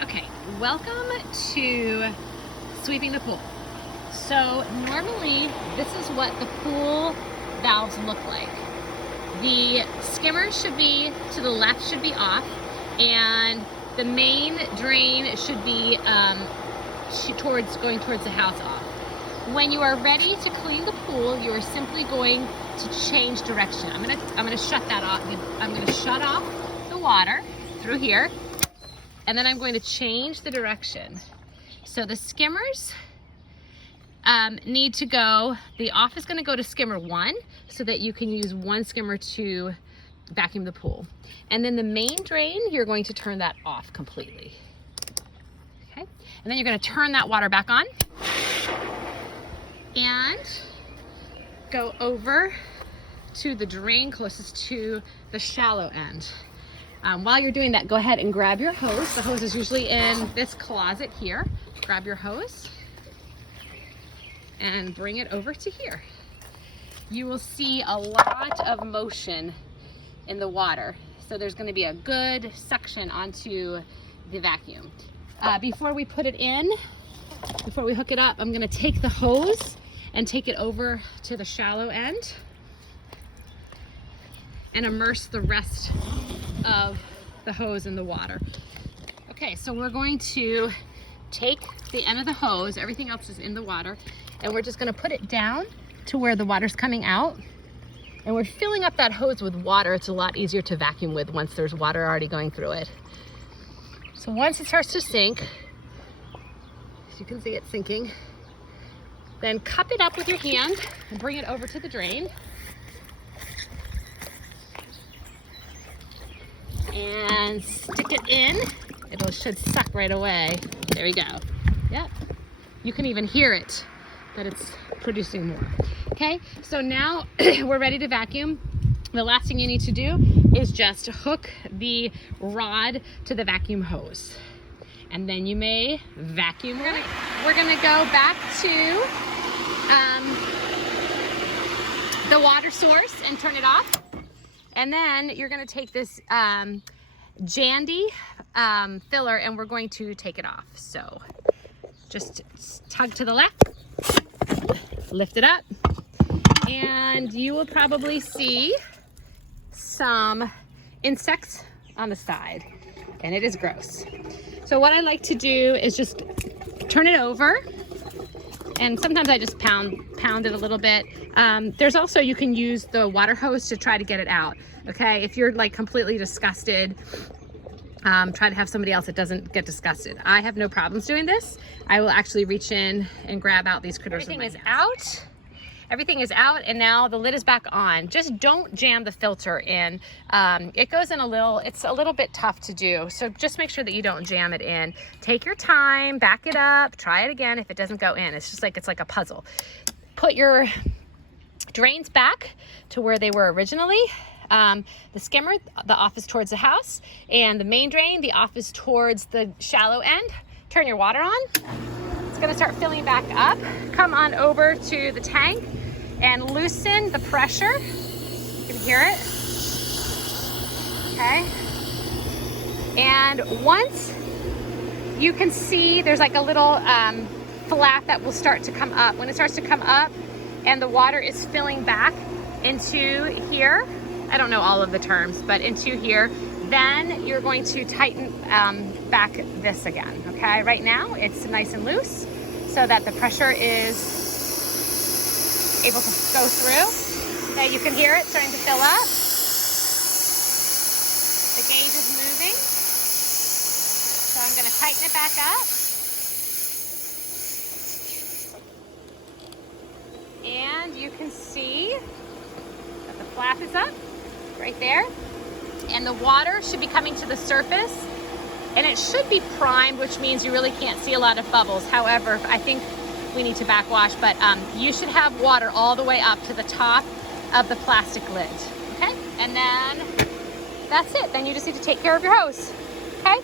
Okay, welcome to sweeping the pool. So normally this is what the pool valves look like. The skimmer should be to the left, should be off, and the main drain should be going towards the house off. When you are ready to clean the pool, you are simply going to change direction. I'm gonna shut that off. I'm gonna shut off the water through here, and then I'm going to change the direction. So the skimmers need to go, the off is gonna go to skimmer 1 so that you can use one skimmer to vacuum the pool. And then the main drain, you're going to turn that off completely. Okay, and then you're gonna turn that water back on and go over to the drain closest to the shallow end. While you're doing that, go ahead and grab your hose. The hose is usually in this closet here. Grab your hose and bring it over to here. You will see a lot of motion in the water. So there's going to be a good suction onto the vacuum. Before we put it in, before we hook it up, I'm going to take the hose and take it over to the shallow end and immerse the rest of the hose in the water. Okay, so we're going to take the end of the hose, everything else is in the water, and we're just going to put it down to where the water's coming out. And we're filling up that hose with water. It's a lot easier to vacuum with once there's water already going through it. So once it starts to sink, as you can see it sinking, then cup it up with your hand and bring it over to the drain. And stick it in. It should suck right away. There we go. Yep. You can even hear it, that it's producing more. Okay, so now we're ready to vacuum. The last thing you need to do is just hook the rod to the vacuum hose. And then you may vacuum. We're gonna go back to the water source and turn it off. And then you're gonna take this Jandy filler and we're going to take it off. So just tug to the left, lift it up, and you will probably see some insects on the side, and it is gross. So what I like to do is just turn it over, and sometimes I just pound it a little bit. There's also, you can use the water hose to try to get it out. Okay, if you're like completely disgusted, try to have somebody else that doesn't get disgusted. I have no problems doing this. I will actually reach in and grab out these critters. Everything is out. Everything is out, and now the lid is back on. Just don't jam the filter in. It goes in it's a little bit tough to do. So just make sure that you don't jam it in. Take your time, back it up, try it again if it doesn't go in. It's like a puzzle. Put your drains back to where they were originally. The skimmer, the off is towards the house, and the main drain, the off is towards the shallow end. Turn your water on. It's gonna start filling back up. Come on over to the tank and loosen the pressure. You can hear it. Okay. And once you can see, there's like a little flap that will start to come up. When it starts to come up and the water is filling back into here, I don't know all of the terms, but into here, then you're going to tighten back this again, okay? Right now, it's nice and loose so that the pressure is able to go through. Okay, you can hear it starting to fill up. The gauge is moving. So I'm gonna tighten it back up. And you can see that the flap is up right there. And the water should be coming to the surface, and it should be primed, which means you really can't see a lot of bubbles. However, I think we need to backwash, but you should have water all the way up to the top of the plastic lid, okay? And then that's it. Then you just need to take care of your hose, okay?